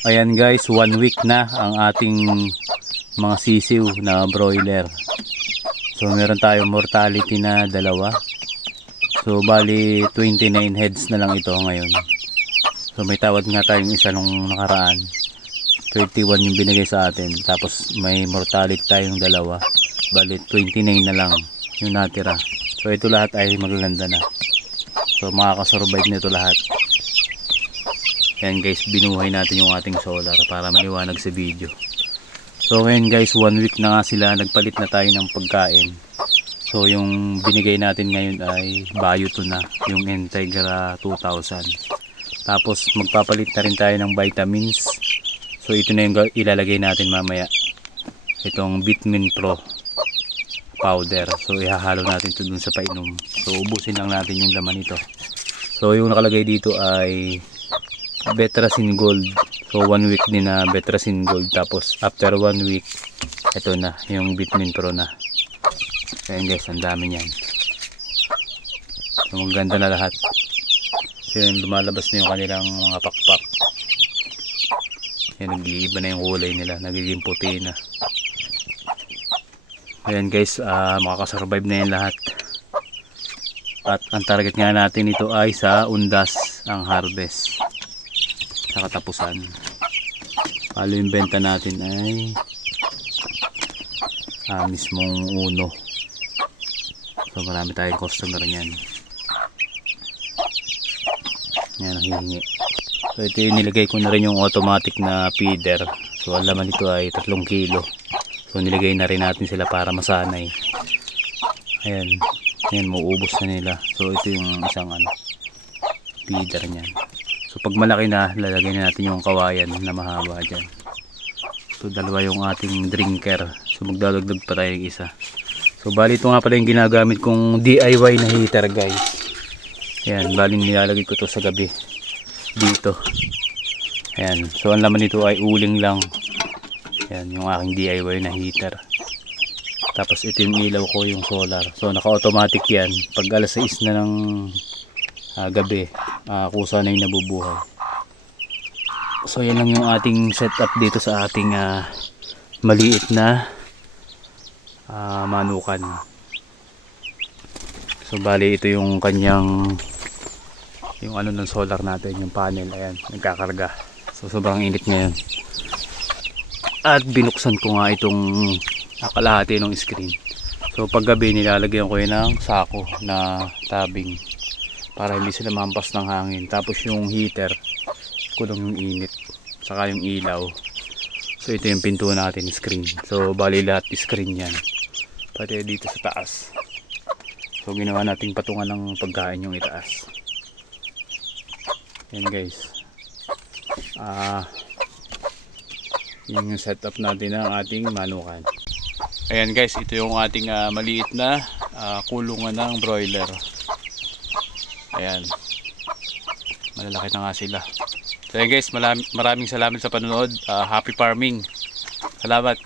Ayan guys, 1 week na ang ating mga sisiw na broiler. So meron tayong mortality na 2. So bali 29 heads na lang ito ngayon. So may tawad nga tayong isa nung nakaraan. 31 yung binigay sa atin. Tapos may mortality tayong 2. Bali 29 na lang yung natira. So ito lahat ay magaganda na. So makakasurvive nito lahat. Ayan guys, binuhay natin yung ating solar para maliwanag sa video. So ngayon guys, 1 week na nga sila, nagpalit na tayo ng pagkain. So yung binigay natin ngayon ay Bio2 na, yung Integra 2000. Tapos magpapalit na rin tayo ng vitamins. So ito na yung ilalagay natin mamaya. Itong Vitamin Pro powder. So ihahalo natin ito dun sa painom. So ubusin lang natin yung laman nito. So yung nakalagay dito ay Betracin Gold. So 1 week din na Betracin Gold. Tapos after 1 week, ito na yung Vitamin Pro na. Ayan guys, ang dami niyan. So maganda na lahat. So yun, lumalabas na yung kanilang mga pakpak. Yan, nag-iiba na yung kulay nila, nagiging puti na. Ayan guys, makakasurvive na yan lahat. At ang target nga natin ito ay sa undas ang harvest sa katapusan. Palo yung benta natin ay mismong uno. So marami tayong customer niyan. Yan, nanghihingi. So ito yung nilagay ko na rin yung automatic na feeder. So ang laman nito ay 3 kilo. So nilagay na rin natin sila para masanay. Ayan, ayan, mauubos na nila. So ito yung isang feeder niyan. So pag malaki na, lalagay na natin yung kawayan na mahaba dyan. So 2 yung ating drinker. So magdadagdag pa tayo ng isa. So bali ito nga pala yung ginagamit kong DIY na heater guys. Ayan, bali nilalagay ko to sa gabi dito. Ayan, so ang laman nito ay uling lang. Ayan yung aking DIY na heater. Tapos ito yung ilaw ko, yung solar. So naka-automatic yan. Pag alas 6 na ng gabi, kusa na yung nabubuhay. So yan lang yung ating setup dito sa ating maliit na manukan. So bali ito yung kanyang yung ng solar natin, yung panel. Ayan, nagkakarga. So sobrang init ngayon. At binuksan ko nga itong kalahati ng screen. So paggabi nilalagyan ko yun ng sako na tabing para hindi sila mampas ng hangin. Tapos yung heater kulong yung init, saka yung ilaw. So ito yung pinto natin, screen. So bali lahat screen yan, pati dito sa taas. So ginawa nating patungan ng pagkain yung itaas. Yan guys, yung setup natin ng ating manukan. Ayan guys, ito yung ating maliit na kulungan ng broiler. Ayan, malalaki na nga sila. So ayan guys, maraming salamat sa panonood. Happy farming. Salamat.